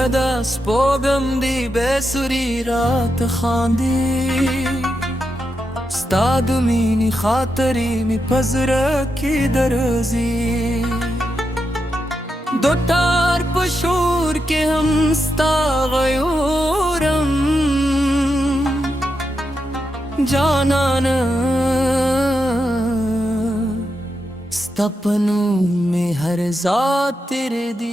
غدا سپوږم دی بسوري رات خاندي ستا د مینې خاطرې مې په زړه کې درځي دو تار په شور کې هم ستا غیورم جانانه सपनों में हर ज़ात तेरे दी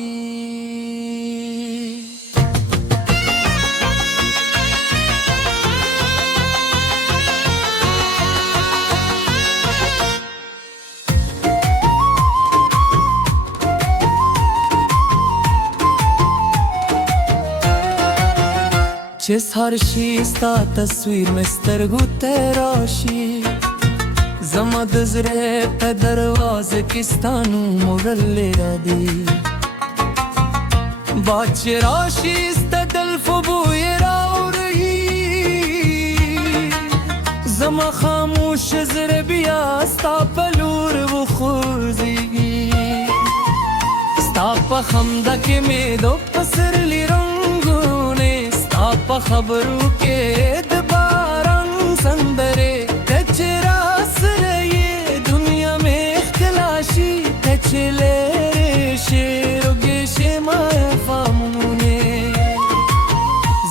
जिस हर शीस्ता तस्वीर में स्तरगु तेराशी زمد زره په دروازه کې ستانو مړلې را دي باچ راشي ستدل فبوی راوړي زما خاموش زره بیا ستا په لور وخوځي ستا په خمده کې مې دو پسرلي رنګونه ستا په خبرو کې د باران سندره چله شیروگی شمای فامونه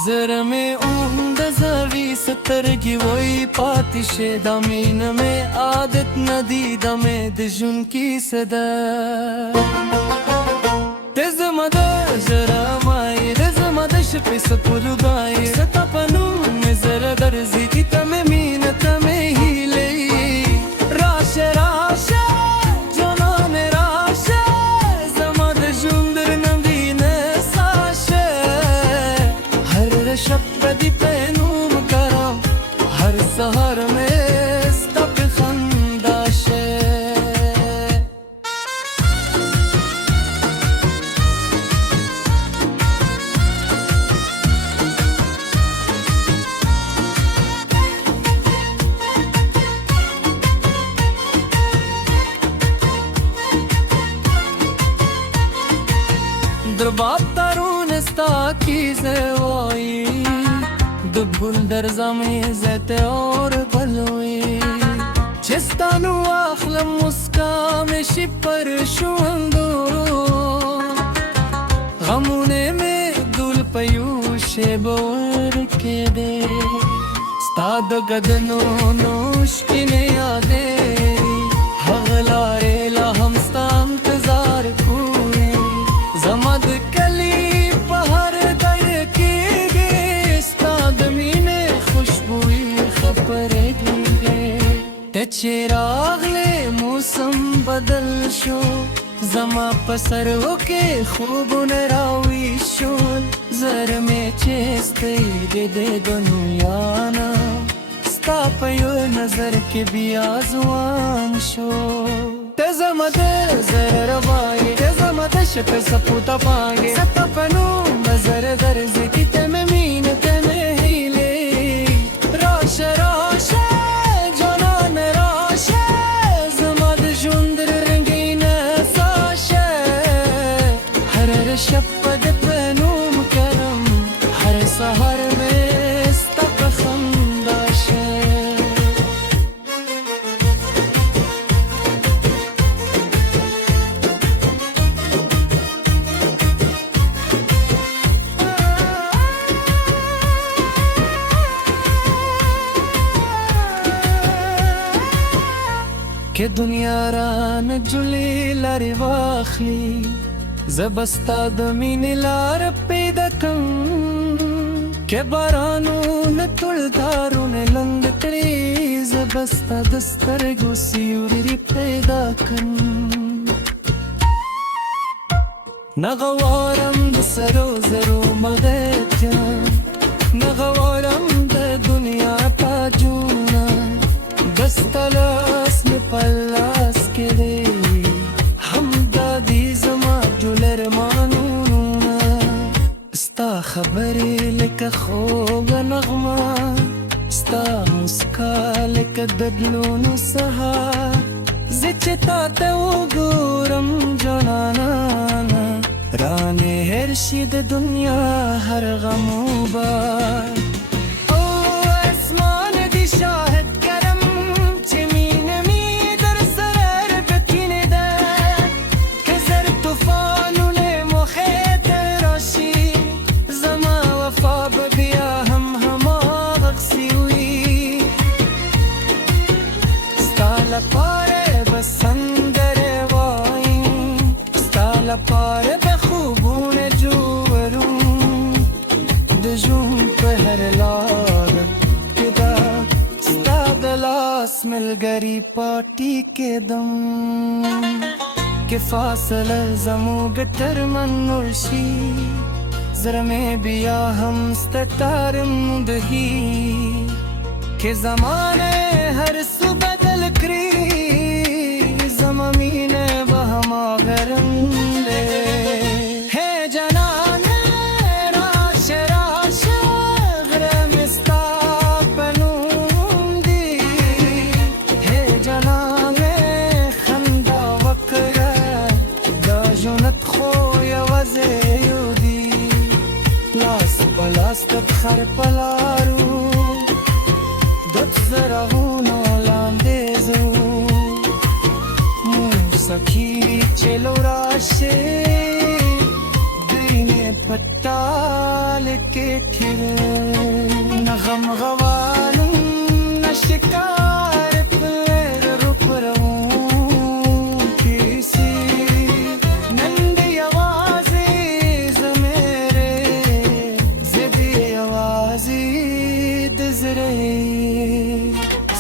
زرمه اون دزوی سترگی وی پاتشه دامین میں عادت ندی دمه دجون کی صدا تزمد جرامای رزمد شپی سپلو گای ستا پنو میں زر درزی کی تمه مین تمه ہیلی راشه راشه شپدی پینوم کرم هر سهر میں ستپ خنداشه درباب تارون استا کی زوائی دبل در زمین زیت اور بلوی چستانو اخلم مسکام شپر شوندو غمونه میں دل پیوش بور کے دے ستاد گدنو نوش کی نیادے حغلارے لہم ستا انتظار کوئی زمد کلی پہر در کی چراغ لے موسم بدل شو زما پسرو کے خوب نراوی شول زر میں چیستے دے دنیانا ستا پیو نظر کے بیازوان شو تزمد زر روائی تزمد شپ سپوتا پانگے ستا پنو مزر درزی کی تممین تمہیلے راش راش شپد پنوم کرم هر سهر میں ستپ خنداشه که دنیا را نجلی لاری واخلی زبستا د مینې لار پیدا کم که بارانونه تلدارونه لنډ کړي زبستا د سترګو سیوري پیدا کم نغوارم د سرو زرو مغیتیان نغوارم د دنیا تاجونه دستا لاس مې په لاس کې دی ستا خبرې لکه خوږه نغمه ستا مسکا لکه د دلونو سهار زه چې تا ته وګورم جانانه राने हर्षिद दुनिया हर गमूबार ओ आसमान दी शाहद करम जमीन में दर सरर बकिने दा कजर तूफान ने मुखैत राशी जमा वफा बिया हम बक्सी हुई स्ताला पारे बसंदर वाइन स्ताला पारे खूबून जुवरून दजूम पहर लाग किदा स्तादलास मिल गरी पार्टी के दम के फासल जमू बेतर मनुर्शी जरमे बिया हम स्तार मुदही के जमाने हर सुबदल करी जमीन बहमा गरम لاستت خر پلارو دوت زرغونو لاندیزو موسیقی چلو راشه دین پتال کے کھر نغم غوالم نشکار پر روپ رہوں کسی نندی آوازی زمیرے زدی آوازی دزرے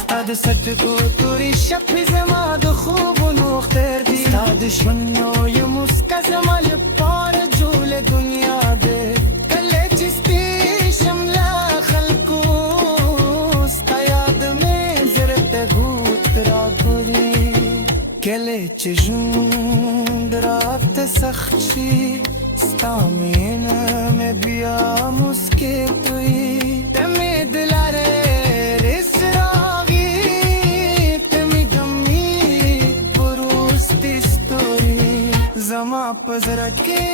ستاد ست کو توری شب زما دو خوب و نختر دی ستاد شنو ی مسکا زما لپار جول دنیا دے کلے چیز پیشم لا خلقو ستا یاد میں زرت گوت را پوری کلے چیزون درات سخشی ستا مینا میں بیا مسکے توی تمی دلارے زما پزرا کے